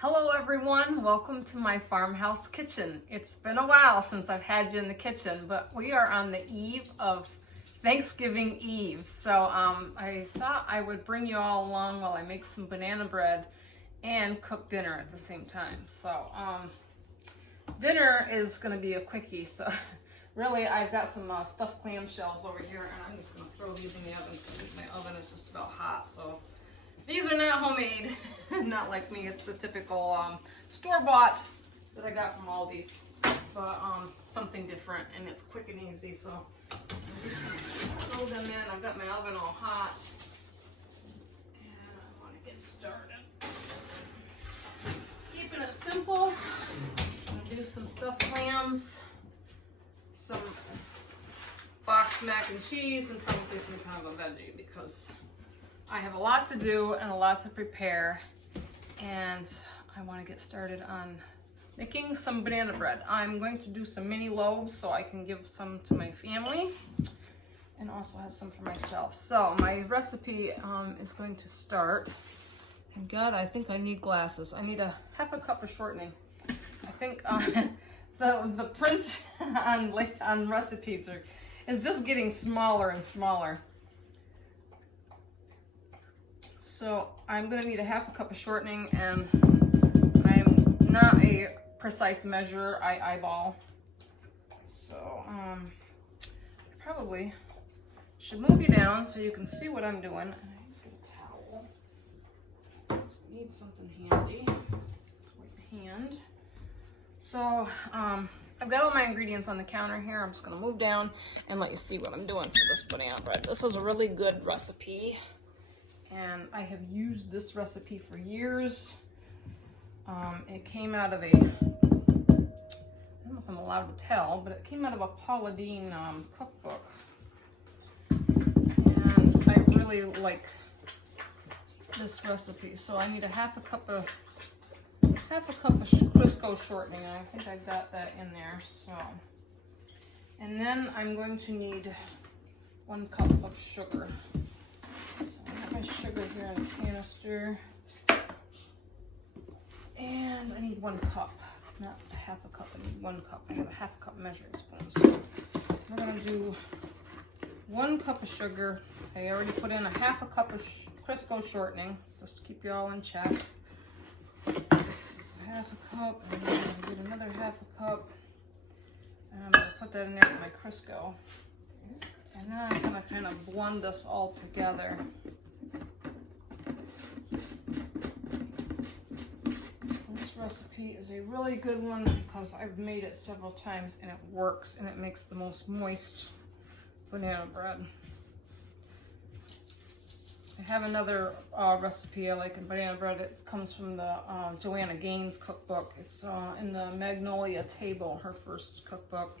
Hello everyone, welcome to my farmhouse kitchen. It's been a while since I've had you in the kitchen, but we are on the eve of Thanksgiving Eve. So I thought I would bring you all along while I make some banana bread and cook dinner at the same time. So dinner is gonna be a quickie. So really I've got some stuffed clamshells over here and I'm just gonna throw these in the oven because my oven is just about hot. So these are not homemade, not like me. It's the typical store-bought that I got from Aldi's, but something different, and it's quick and easy. So I'm just gonna throw them in. I've got my oven all hot, and I want to get started. Keeping it simple. I'm gonna do some stuffed clams, some boxed mac and cheese, and probably some kind of a veggie because I have a lot to do and a lot to prepare, and I want to get started on making some banana bread. I'm going to do some mini loaves so I can give some to my family and also have some for myself. So my recipe is going to start, and God, I think I need glasses. I need a half a cup of shortening. I think the print on recipes is just getting smaller and smaller. So I'm going to need a half a cup of shortening, and I'm not a precise measure. I eyeball. So I probably should move you down so you can see what I'm doing. And I need to get a towel. Need something handy. With hand. So I've got all my ingredients on the counter here. I'm just going to move down and let you see what I'm doing for this banana bread. This is a really good recipe, and I have used this recipe for years. It came out of I don't know if I'm allowed to tell, but it came out of a Paula Deen cookbook. And I really like this recipe. So I need a half a cup of Crisco shortening, and I think I got that in there. So, and then I'm going to need 1 cup of sugar. My sugar here in a canister, and I need 1 cup, not a half a cup. I need 1 cup. I have a half a cup measuring spoon. So we're gonna do 1 cup of sugar. I already put in a half a cup of Crisco shortening just to keep you all in check. It's a half a cup, and then I'm gonna get another half a cup, and I'm gonna put that in there with my Crisco, and then I'm gonna kind of blend this all together. Recipe is a really good one because I've made it several times and it works, and it makes the most moist banana bread. I have another recipe I like in banana bread. It comes from the Joanna Gaines cookbook. It's in the Magnolia Table, her first cookbook.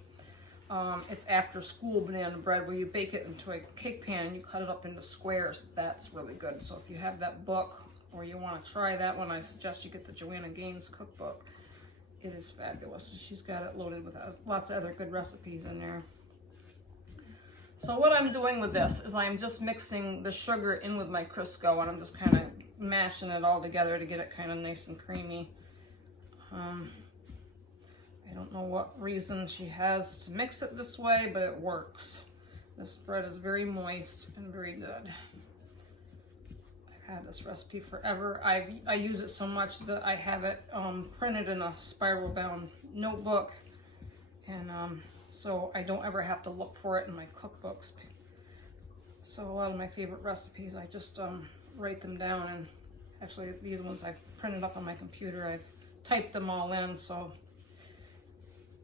It's after school banana bread where you bake it into a cake pan and you cut it up into squares. That's really good. So if you have that book, or you want to try that one, I suggest you get the Joanna Gaines cookbook. It is fabulous. She's got it loaded with lots of other good recipes in there. So what I'm doing with this is I'm just mixing the sugar in with my Crisco, and I'm just kind of mashing it all together to get it kind of nice and creamy. I don't know what reason she has to mix it this way, but it works. This bread is very moist and very good. Had this recipe forever. I use it so much that I have it printed in a spiral bound notebook, and so I don't ever have to look for it in my cookbooks. So a lot of my favorite recipes, I just write them down, and actually these ones I've printed up on my computer. I've typed them all in, so,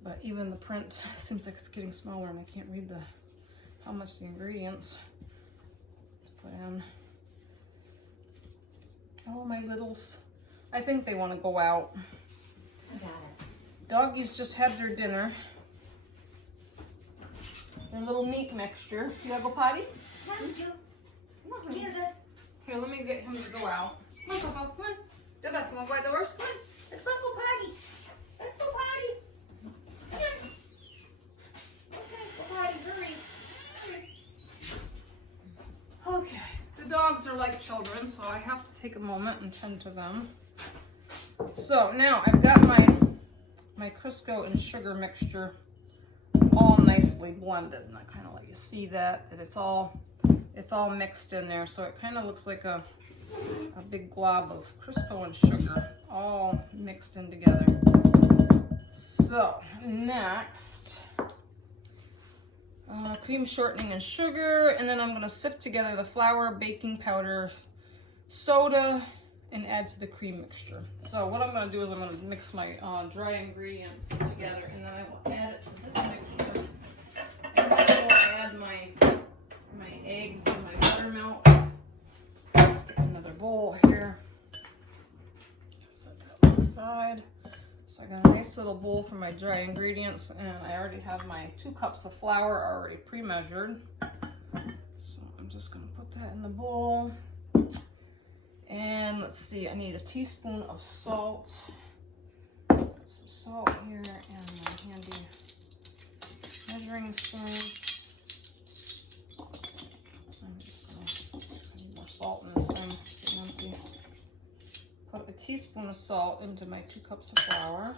but even the print seems like it's getting smaller and I can't read how much the ingredients to put in. Oh, my littles. I think they want to go out. I got it. Doggies just had their dinner. Their little meat mixture. You gotta go potty? Thank you. Come on, Kansas. Here, let me get him to go out. Come on, Coco. Come on. Go back. Come on, by the doors. Come on. Let's go potty. Let's go potty. Come on. Okay, go potty. Hurry. Okay. The dogs are like children, so I have to take a moment and tend to them. So now I've got my Crisco and sugar mixture all nicely blended, and I kind of let you see that it's all mixed in there, so it kind of looks like a big glob of Crisco and sugar all mixed in together. So next, cream shortening and sugar, and then I'm going to sift together the flour, baking powder, soda, and add to the cream mixture. So what I'm going to do is I'm going to mix my dry ingredients together, and then I will add it to this mixture. And then I will add my eggs and my buttermilk. Let's get another bowl here. Set that on the side. So I got a nice little bowl for my dry ingredients, and I already have my 2 cups of flour already pre-measured. So I'm just going to put that in the bowl. And let's see, I need a teaspoon of salt. Put some salt here and my handy measuring spoon. I'm just going to need more salt in this one. It's empty. Put a teaspoon of salt into my 2 cups of flour.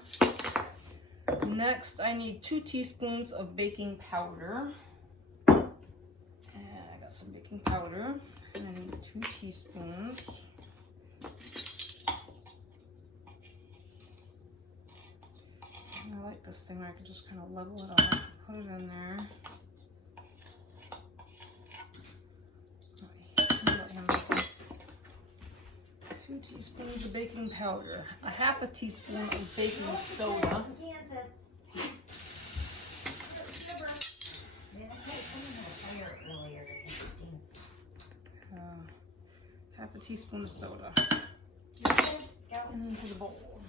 Next, I need 2 teaspoons of baking powder. And I got some baking powder. And I need 2 teaspoons. I like this thing where I can just kind of level it up, put it in there. 2 teaspoons of baking powder, a half a teaspoon of baking soda. Half a teaspoon of soda. Into the bowl.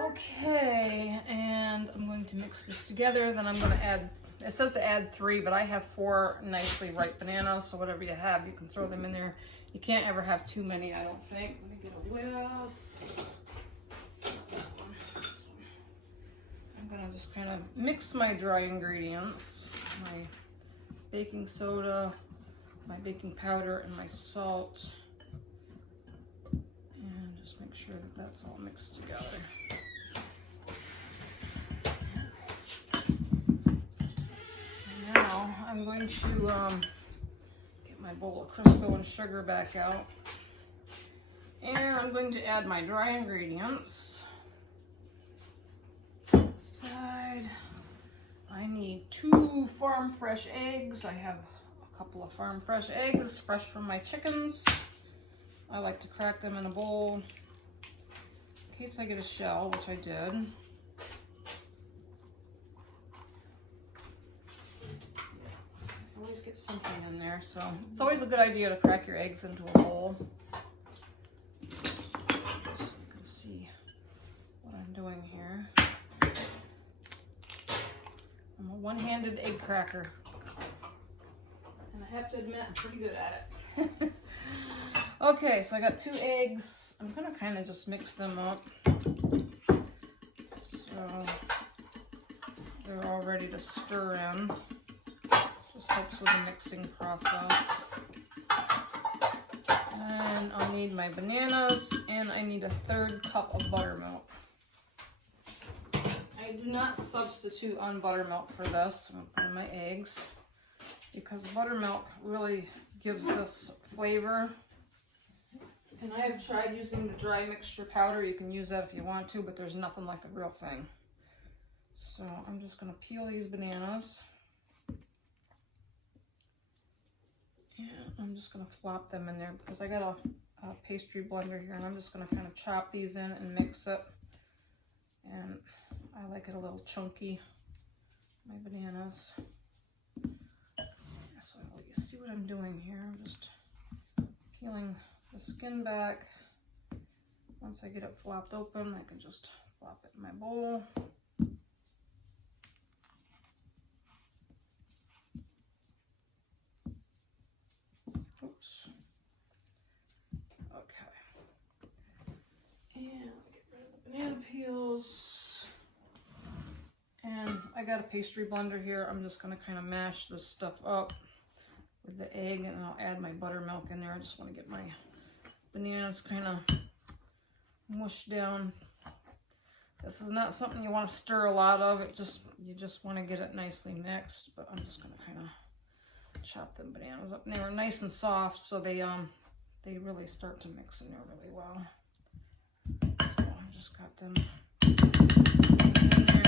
Okay, and I'm going to mix this together. Then I'm going to add, it says to add 3, but I have 4 nicely ripe bananas, so whatever you have, you can throw them in there. You can't ever have too many, I don't think. Let me get a whisk. I'm going to just kind of mix my dry ingredients, my baking soda, my baking powder, and my salt. And just make sure that that's all mixed together. Now I'm going to get my bowl of Crisco and sugar back out. And I'm going to add my dry ingredients. Side. I need 2 farm fresh eggs. I have a couple of farm fresh eggs, fresh from my chickens. I like to crack them in a bowl in case I get a shell, which I did. I always get something in there, so it's always a good idea to crack your eggs into a bowl. So you can see what I'm doing here. I'm a one-handed egg cracker. And I have to admit, I'm pretty good at it. Okay, so I got 2 eggs. I'm gonna kind of just mix them up. So they're all ready to stir in. Just helps with the mixing process. And I'll need my bananas, and I need a 1/3 cup of buttermilk. I do not substitute on buttermilk for this. I'm gonna put in my eggs because buttermilk really gives this flavor. And I have tried using the dry mixture powder. You can use that if you want to, but there's nothing like the real thing. So I'm just going to peel these bananas. And I'm just going to flop them in there because I got a pastry blender here, and I'm just going to kind of chop these in and mix it. And I like it a little chunky, my bananas. So I'll let you see what I'm doing here. I'm just peeling the skin back. Once I get it flopped open, I can just flop it in my bowl. Oops. Okay. And get rid of the banana peels. And I got a pastry blender here. I'm just going to kind of mash this stuff up with the egg, and I'll add my buttermilk in there. I just want to get my bananas kind of mush down. This is not something you want to stir a lot of. You just want to get it nicely mixed. But I'm just going to kind of chop the bananas up. And they were nice and soft, so they really start to mix in there really well. So I just got them in there.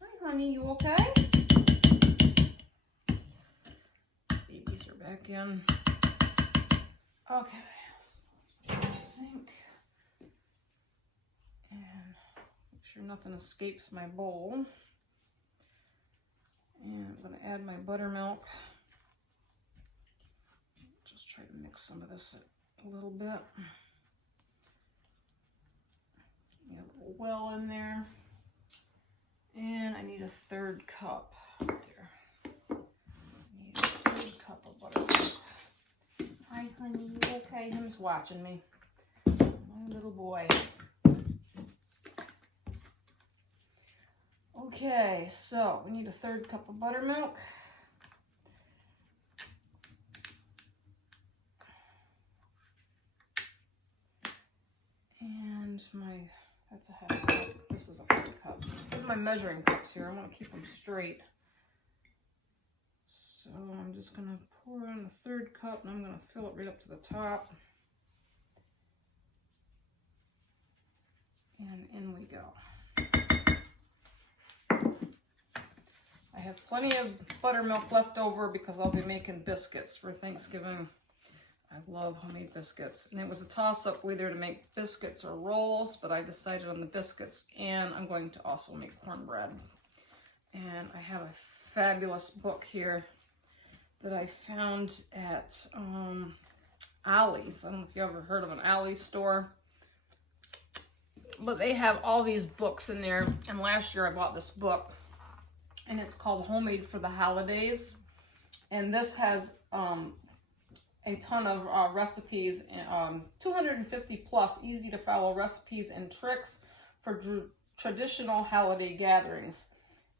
Hi, honey, you okay? Babies are back in. Okay, so let's put it in the sink. And make sure nothing escapes my bowl. And I'm going to add my buttermilk. Just try to mix some of this a little bit. Get a little well in there. And I need a 1/3 cup right there. I need a 1/3 cup of buttermilk. Hi, honey, you okay? Him's watching me. My little boy. Okay, so we need a 1/3 cup of buttermilk. And that's a 1/2 cup. This is a 1/4 cup. These are my measuring cups here. I want to keep them straight. So I'm just going to pour in the 1/3 cup and I'm going to fill it right up to the top. And in we go. I have plenty of buttermilk left over because I'll be making biscuits for Thanksgiving. I love homemade biscuits. And it was a toss-up whether to make biscuits or rolls, but I decided on the biscuits, and I'm going to also make cornbread. And I have a fabulous book here that I found at Ollie's. I don't know if you ever heard of an Ollie's store, but they have all these books in there. And last year I bought this book, and it's called Homemade for the Holidays. And this has a ton of recipes, 250 plus easy to follow recipes and tricks for traditional holiday gatherings.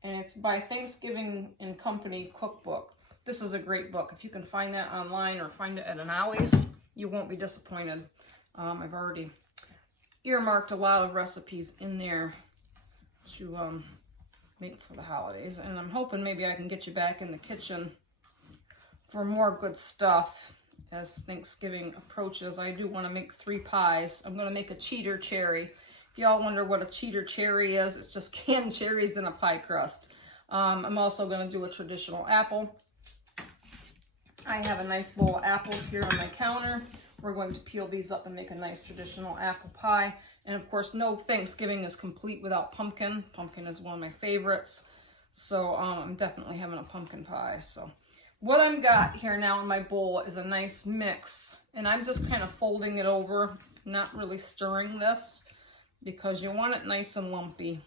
And it's by Thanksgiving and Company Cookbook. This is a great book. If you can find that online or find it at an Ollie's, you won't be disappointed. I've already earmarked a lot of recipes in there to make for the holidays. And I'm hoping maybe I can get you back in the kitchen for more good stuff as Thanksgiving approaches. I do want to make 3 pies. I'm going to make a cheater cherry. If y'all wonder what a cheater cherry is, it's just canned cherries in a pie crust. I'm also going to do a traditional apple. I have a nice bowl of apples here on my counter. We're going to peel these up and make a nice traditional apple pie. And of course, no Thanksgiving is complete without pumpkin. Pumpkin is one of my favorites. So I'm definitely having a pumpkin pie. So what I've got here now in my bowl is a nice mix. And I'm just kind of folding it over, not really stirring this, because you want it nice and lumpy.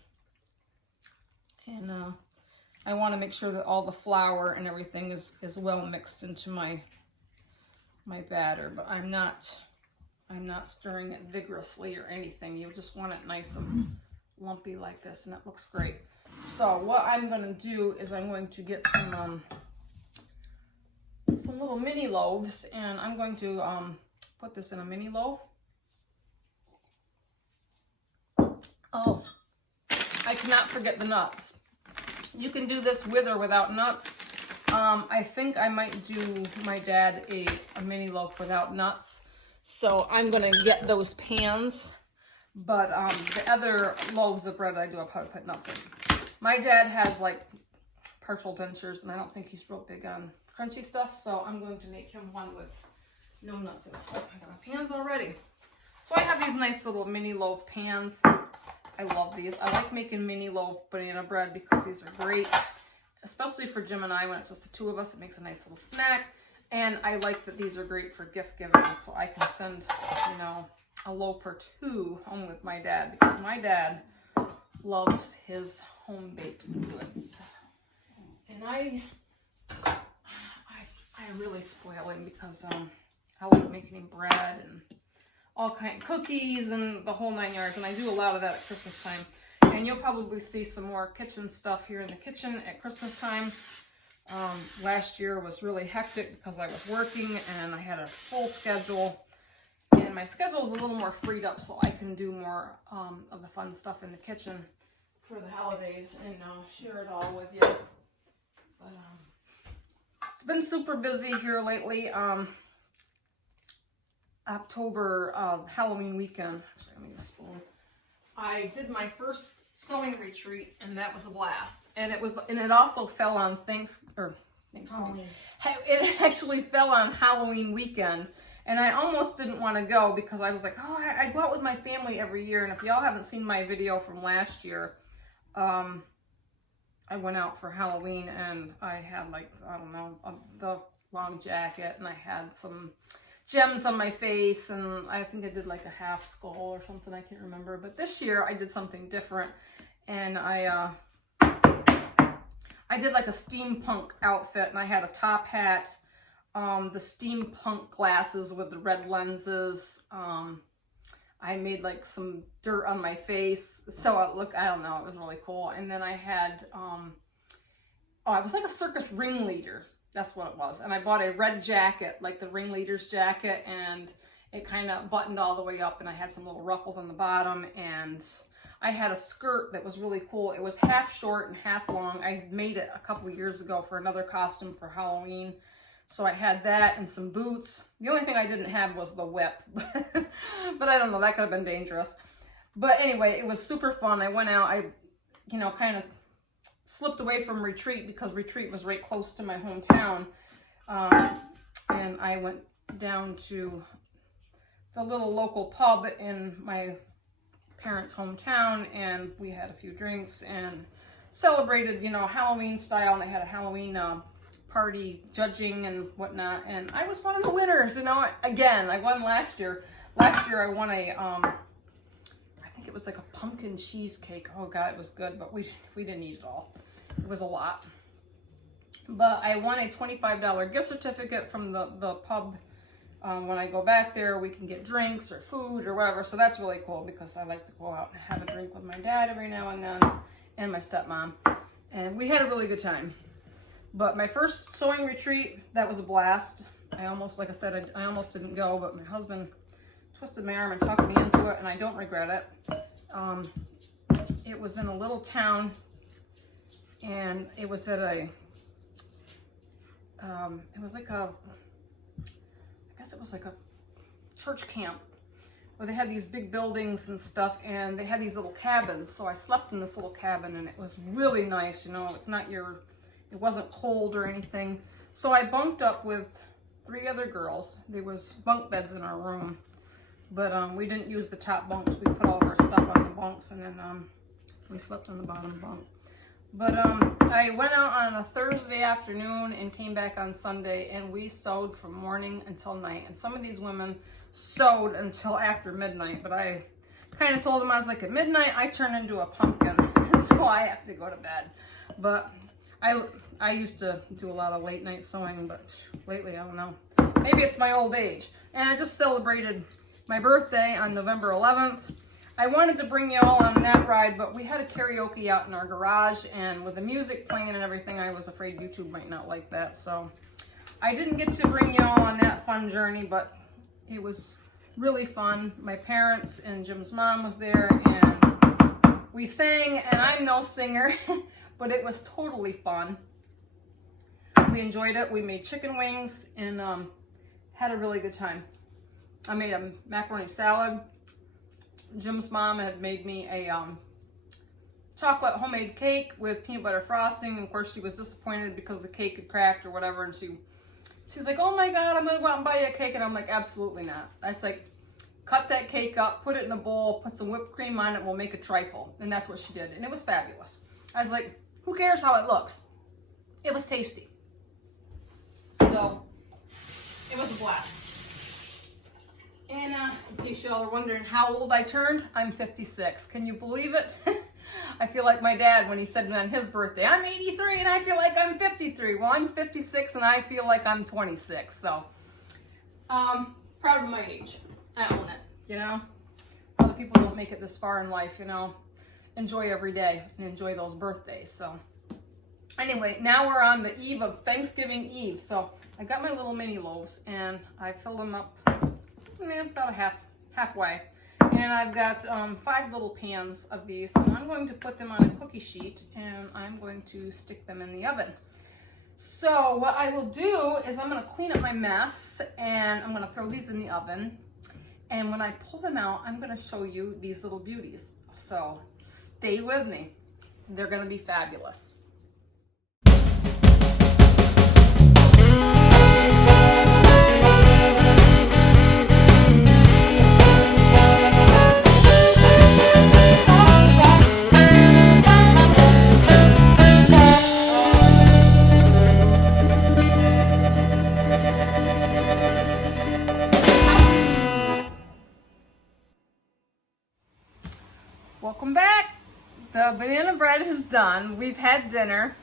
And I want to make sure that all the flour and everything is well mixed into my batter. But I'm not stirring it vigorously or anything. You just want it nice and lumpy like this, and it looks great. So what I'm going to do is I'm going to get some little mini loaves, and I'm going to put this in a mini loaf. Oh, I cannot forget the nuts. You can do this with or without nuts. I think I might do my dad a mini loaf without nuts. So I'm going to get those pans. But the other loaves of bread I do, I'll probably put nuts in. My dad has like partial dentures, and I don't think he's real big on crunchy stuff. So I'm going to make him one with no nuts in it. Oh, I got my pans already. So I have these nice little mini loaf pans. I love these. I like making mini loaf banana bread because these are great, especially for Jim and I when it's just the 2 of us. It makes a nice little snack. And I like that these are great for gift giving, so I can send, you know, a loaf or 2 home with my dad, because my dad loves his home-baked goods. And I really spoil him because I like making him bread and all kind of cookies and the whole 9 yards, and I do a lot of that at Christmas time. And you'll probably see some more kitchen stuff here in the kitchen at Christmas time. Last year was really hectic because I was working and I had a full schedule. And my schedule is a little more freed up so I can do more of the fun stuff in the kitchen for the holidays and share it all with you. But it's been super busy here lately. October Halloween weekend. Actually, let me get a spoon. I did my first sewing retreat and that was a blast. And it also fell on Thanksgiving. It actually fell on Halloween weekend. And I almost didn't want to go because I was like, oh, I go out with my family every year. And if y'all haven't seen my video from last year, I went out for Halloween and I had like, I don't know, the long jacket and I had some gems on my face and I think I did like a half skull or something, I can't remember. But this year I did something different and I did like a steampunk outfit and I had a top hat, the steampunk glasses with the red lenses. I made like some dirt on my face. So I don't know, it was really cool. And then I had, I was like a circus ringleader. That's what it was. And I bought a red jacket, like the ringleader's jacket, and it kind of buttoned all the way up and I had some little ruffles on the bottom and I had a skirt that was really cool. It was half short and half long. I made it a couple years ago for another costume for Halloween. So I had that and some boots. The only thing I didn't have was the whip. But I don't know, that could have been dangerous. But anyway, it was super fun. I went out, I, kind of slipped away from retreat because retreat was right close to my hometown. And I went down to the little local pub in my parents' hometown and we had a few drinks and celebrated, Halloween style. And they had a Halloween party judging and whatnot, and I was one of the winners. Again, I won last year. Last year I won a I think it was like a pumpkin cheesecake. Oh god, it was good, but we didn't eat it all. It was a lot. But I won a $25 gift certificate from the pub. When I go back there, we can get drinks or food or whatever, so that's really cool because I like to go out and have a drink with my dad every now and then and my stepmom, and we had a really good time. But my first sewing retreat, that was a blast. I almost, like I said, I almost didn't go, but my husband twisted my arm and talked me into it, and I don't regret it. It was in a little town, and it was at it was like I guess it was like a church camp where they had these big buildings and stuff, and they had these little cabins. So I slept in this little cabin, and it was really nice. It wasn't cold or anything. So I bunked up with 3 other girls. There was bunk beds in our room, but we didn't use the top bunks. We put all of our stuff on the bunks, and then we slept on the bottom bunk. But I went out on a Thursday afternoon and came back on Sunday, and we sewed from morning until night. And some of these women sewed until after midnight, but I kind of told them, I was like, at midnight I turn into a pumpkin, so I have to go to bed. But I used to do a lot of late night sewing, but lately, I don't know. Maybe it's my old age. And I just celebrated my birthday on November 11th. I wanted to bring y'all on that ride, but we had a karaoke out in our garage, and with the music playing and everything, I was afraid YouTube might not like that. So I didn't get to bring y'all on that fun journey, but it was really fun. My parents and Jim's mom was there, and we sang, and I'm no singer, but it was totally fun. We enjoyed it. We made chicken wings and had a really good time. I made a macaroni salad. Jim's mom had made me a chocolate homemade cake with peanut butter frosting. And of course, she was disappointed because the cake had cracked or whatever. And she's like, oh my God, I'm going to go out and buy you a cake. And I'm like, absolutely not. I was like, cut that cake up, put it in a bowl, put some whipped cream on it, we'll make a trifle. And that's what she did. And it was fabulous. I was like, who cares how it looks? It was tasty. So, it was a blast. And in case y'all are wondering how old I turned, I'm 56. Can you believe it? I feel like my dad when he said on his birthday, I'm 83 and I feel like I'm 53. Well, I'm 56 and I feel like I'm 26. So, proud of my age. I own it, Other people don't make it this far in life, Enjoy every day and enjoy those birthdays. So, Anyway, now we're on the eve of Thanksgiving Eve. So I got my little mini loaves and I filled them up about halfway. And I've got 5 little pans of these. And I'm going to put them on a cookie sheet and I'm going to stick them in the oven. So what I will do is I'm going to clean up my mess and I'm going to throw these in the oven. And when I pull them out, I'm going to show you these little beauties. So stay with me. They're going to be fabulous. Welcome back. The banana bread is done. We've had dinner.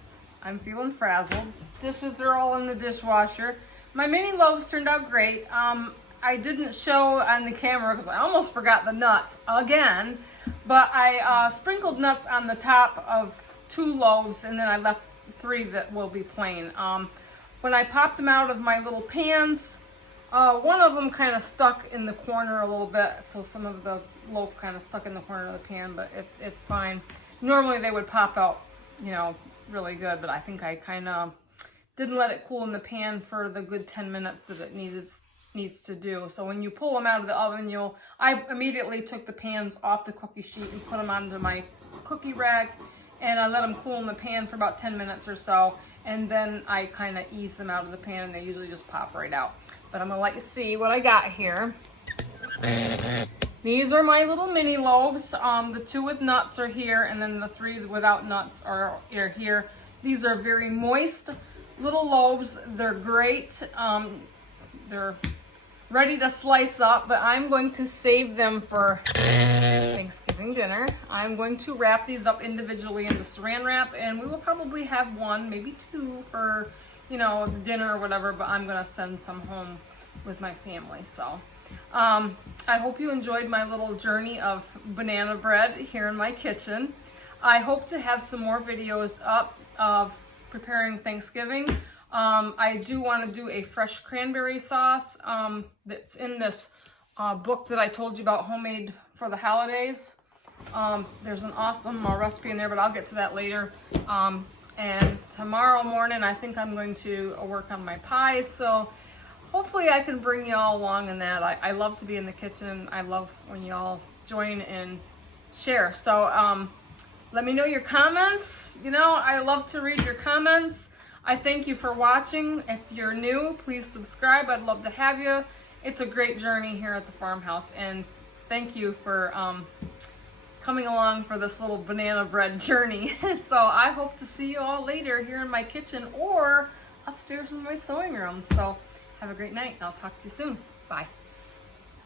I'm feeling frazzled. Dishes are all in the dishwasher. My mini loaves turned out great. I didn't show on the camera because I almost forgot the nuts again, but I sprinkled nuts on the top of 2 loaves and then I left 3 that will be plain. When I popped them out of my little pans, one of them kind of stuck in the corner a little bit, so some of the loaf kind of stuck in the corner of the pan, but it's fine. Normally they would pop out, you know, really good, but I think I kind of didn't let it cool in the pan for the good 10 minutes that it needs to do. So when you pull them out of the oven, I immediately took the pans off the cookie sheet and put them onto my cookie rack, and I let them cool in the pan for about 10 minutes or so, and then I kind of ease them out of the pan, and they usually just pop right out. But I'm gonna let you see what I got here. These are my little mini loaves. The 2 with nuts are here, and then the 3 without nuts are here. These are very moist little loaves. They're great. They're ready to slice up, but I'm going to save them for Thanksgiving dinner. I'm going to wrap these up individually into saran wrap, and we will probably have 1, maybe 2 for, you know, the dinner or whatever, but I'm gonna send some home with my family. So I hope you enjoyed my little journey of banana bread here in my kitchen. I hope to have some more videos up of preparing Thanksgiving. I do want to do a fresh cranberry sauce that's in this book that I told you about, Homemade for the Holidays. There's an awesome recipe in there, but I'll get to that later. And tomorrow morning I think I'm going to work on my pies, so hopefully I can bring y'all along in that. I love to be in the kitchen. I love when y'all join and share. So let me know your comments. You know, I love to read your comments. I thank you for watching. If you're new, please subscribe. I'd love to have you. It's a great journey here at the farmhouse, and thank you for coming along for this little banana bread journey. So I hope to see you all later here in my kitchen or upstairs in my sewing room. So have a great night. I'll talk to you soon. Bye.